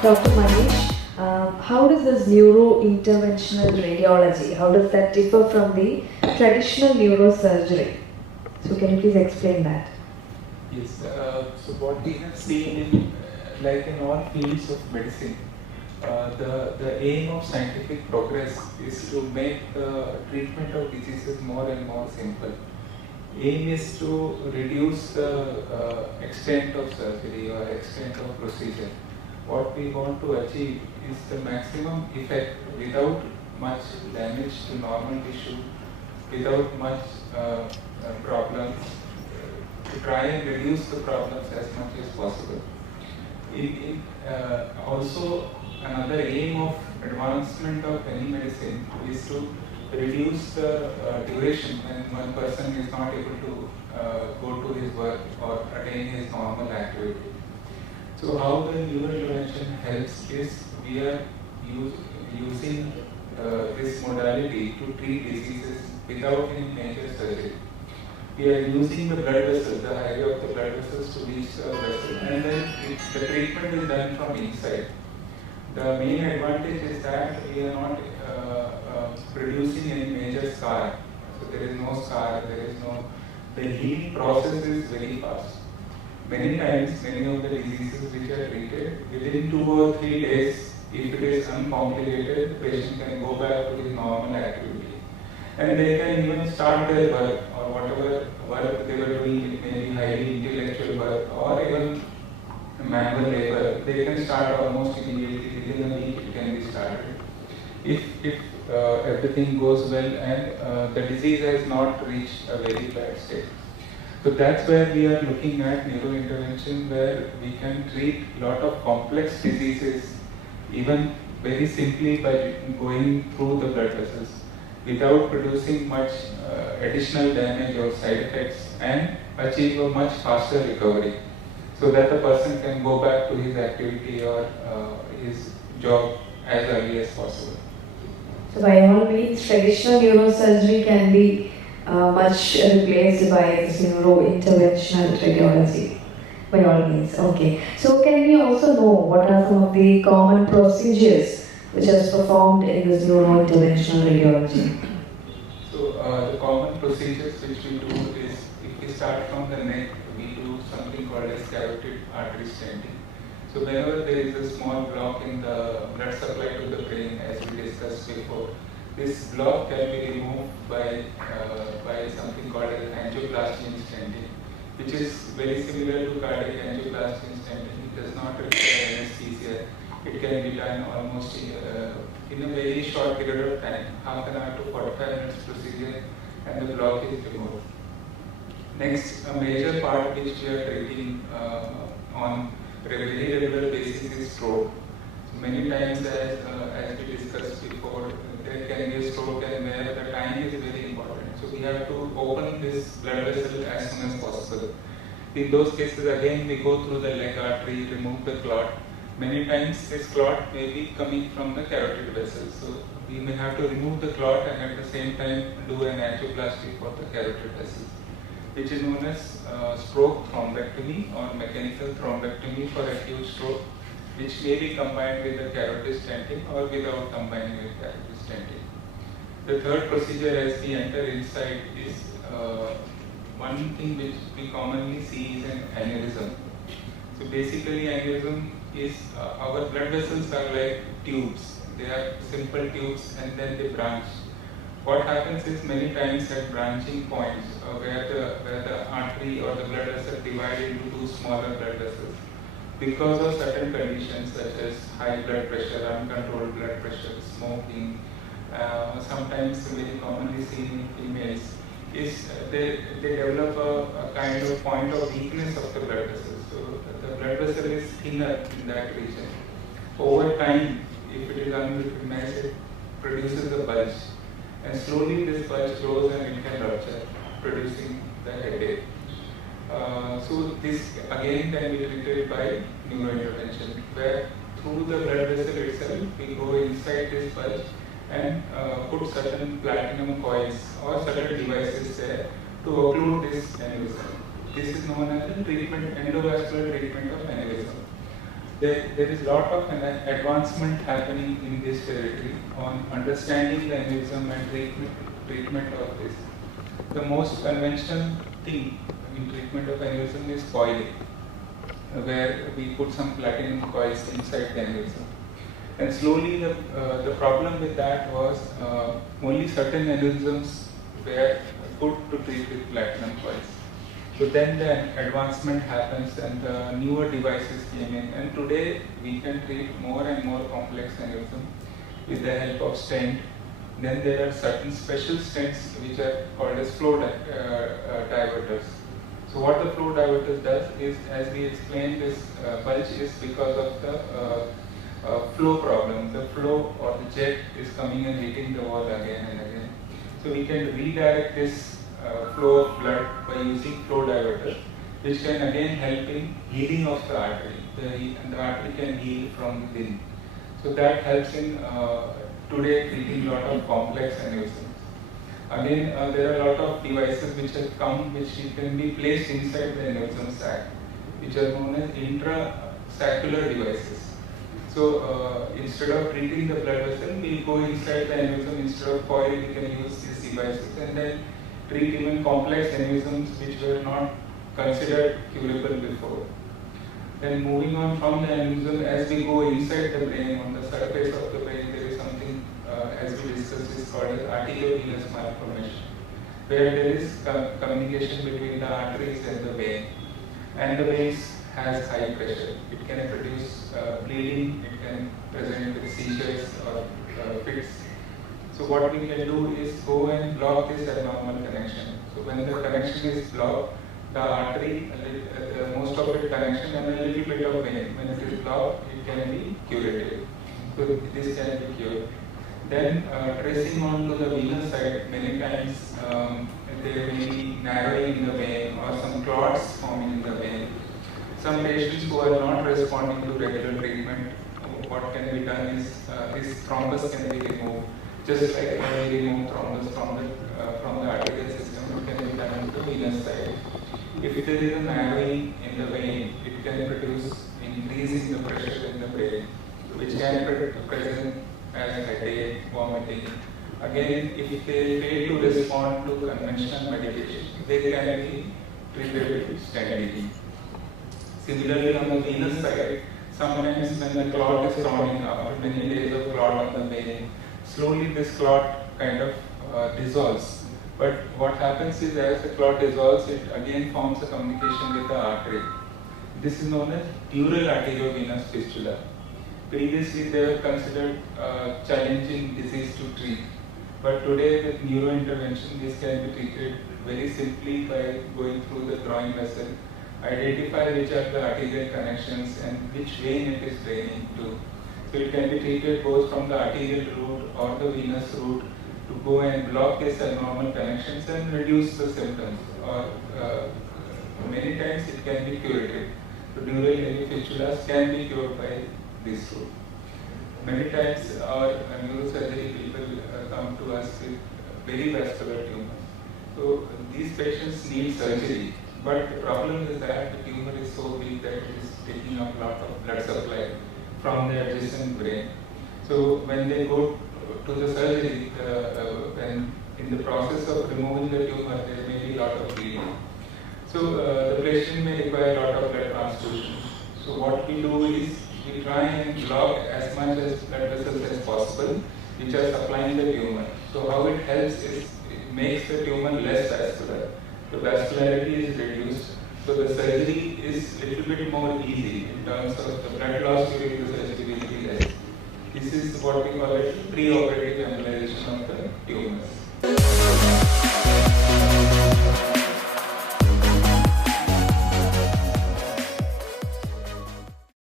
Dr. Manish, how does this Neuro Interventional Radiology, how does that differ from the traditional neurosurgery? So can you please explain that? Yes, so what we have seen in, like in all fields of medicine, the aim of scientific progress is to make the treatment of diseases more and more simple. Aim is to reduce the extent of surgery or extent of procedure. What we want to achieve is the maximum effect without much damage to normal tissue, without much problems, to try and reduce the problems as much as possible. Also, another aim of advancement of any medicine is to reduce the duration when one person is not able to go to his work or attain his normal activity. So how the neuro intervention helps is we are using this modality to treat diseases without any major surgery. We are using the blood vessels, the area of the blood vessels to reach the vessel, and then the treatment is done from inside. The main advantage is that we are not producing any major scar. So there is no scar, the healing process is very fast. Many times, many of the diseases which are treated, within 2 or 3 days, if it is uncomplicated, the patient can go back to his normal activity. And they can even start their work or whatever work they were doing, it may be highly intellectual work or even manual labor, they can start almost immediately. Within a week it can be started. If everything goes well and the disease has not reached a very bad state. So that's where we are looking at neuro intervention, where we can treat a lot of complex diseases even very simply by going through the blood vessels without producing much additional damage or side effects, and achieve a much faster recovery so that the person can go back to his activity or his job as early as possible. So by all means, traditional neurosurgery can be much replaced by this Neuro Interventional Radiology. By all means, okay. So can we also know what are some of the common procedures which are performed in this Neuro Interventional Radiology? So the common procedures which we do is, if we start from the neck, we do something called as carotid artery stenting. So whenever there is a small block in the blood supply to the brain, as we discussed before, this block can be removed by something called as angioplasty and stenting, which is very similar to cardiac angioplasty and stenting. It does not require anesthesia. It can be done almost in a very short period of time, half an hour to 45 minutes procedure, and the block is removed. Next, a major part which we are treating on a very regular basis is stroke. So many times, as we discussed before, there can be a stroke and where the time is very important. So we have to open this blood vessel as soon as possible. In those cases, again, we go through the leg artery, remove the clot. Many times this clot may be coming from the carotid vessel. So we may have to remove the clot and at the same time do an angioplasty for the carotid vessel, which is known as stroke thrombectomy or mechanical thrombectomy for acute stroke, which may be combined with the carotid stenting or without combining with carotid stenting. The third procedure as we enter inside is one thing which we commonly see is an aneurysm. So basically aneurysm is, our blood vessels are like tubes. They are simple tubes and then they branch. What happens is many times at branching points where the artery or the blood vessel divide into 2 smaller blood vessels, because of certain conditions such as high blood pressure, uncontrolled blood pressure, smoking, sometimes very commonly seen in females, is they develop a kind of point of weakness of the blood vessel. So the blood vessel is thinner in that region. Over time, if it is unrecognized, it produces a bulge. And slowly this bulge grows and it can rupture, producing the headache. So this again can be treated by neuro intervention, where through the blood vessel itself we go inside this bulge and put certain platinum coils or certain devices there to occlude this aneurysm. This is known as the endovascular treatment of aneurysm. there is a lot of advancement happening in this territory on understanding the aneurysm and treatment of this. The most conventional thing in treatment of aneurysm is coiling, where we put some platinum coils inside the aneurysm. And slowly the problem with that was only certain aneurysms were good to treat with platinum coils. So then the advancement happens and the newer devices came in, and today we can treat more and more complex aneurysm with the help of stent. Then there are certain special stents which are called as flow diverters. So what the flow diverters does is, as we explained, this bulge is because of the flow problem. The flow or the jet is coming and hitting the wall again and again. So we can redirect this flow of blood by using flow diverters, which can again help in healing of the artery. The artery can heal from within. So that helps in today treating a lot of complex aneurysms. Again, there are a lot of devices which have come which can be placed inside the aneurysm sac, which are known as intrasaccular devices. So instead of treating the blood vessel, we go inside the aneurysm. Instead of coil, we can use these devices and then treat even complex aneurysms which were not considered curable before. Then moving on from the aneurysm, as we go inside the brain, on the surface of the brain, there is something, as we discussed, is called as arteriovenous malformation, where there is communication between the arteries and the vein. And the veins has high pressure. It can produce bleeding, it can present with seizures or fits. So what we can do is go and block this abnormal connection. So when the connection is blocked, the artery, most of it connection and a little bit of vein, when it is blocked, it can be curative. So this can be cured. Then tracing on to the venous side, many times there may be narrowing in the vein or some clots forming in the vein. Some patients who are not responding to regular treatment, what can be done is this thrombus can be removed. Just like when we remove thrombus from the arterial system, it can be done on the venous side. If there is a narrowing in the vein, it can produce increase in the pressure in the brain, which can present as headache, vomiting. Again, if they fail to respond to conventional medication, they can be treated with stenting. Similarly, on the venous side, sometimes when the clot is forming after many days of clot on the vein, slowly this clot kind of dissolves. But what happens is, as the clot dissolves, it again forms a communication with the artery. This is known as dural arteriovenous fistula. Previously, they were considered challenging disease to treat. But today, with neuro intervention, this can be treated very simply by going through the groin vessel, identify which are the arterial connections and which vein it is draining to. So it can be treated both from the arterial route or the venous route to go and block these abnormal connections and reduce the symptoms. Or many times it can be curative. So dural fistulas can be cured by this route. Many times our neurosurgery people come to us with very vascular tumors. So these patients need surgery. But the problem is that the tumor is so big that it is taking up a lot of blood supply from the adjacent brain. So when they go to the surgery, when in the process of removing the tumor, there may be a lot of bleeding. So the patient may require a lot of blood transfusion. So what we do is we try and block as much as blood vessels as possible, which are supplying the tumor. So how it helps is it makes the tumor less vascular. The vascularity is reduced, so the surgery is a little bit more easy in terms of the blood loss during the surgery will be less. This is what we call it pre-operative embolization of the tumors.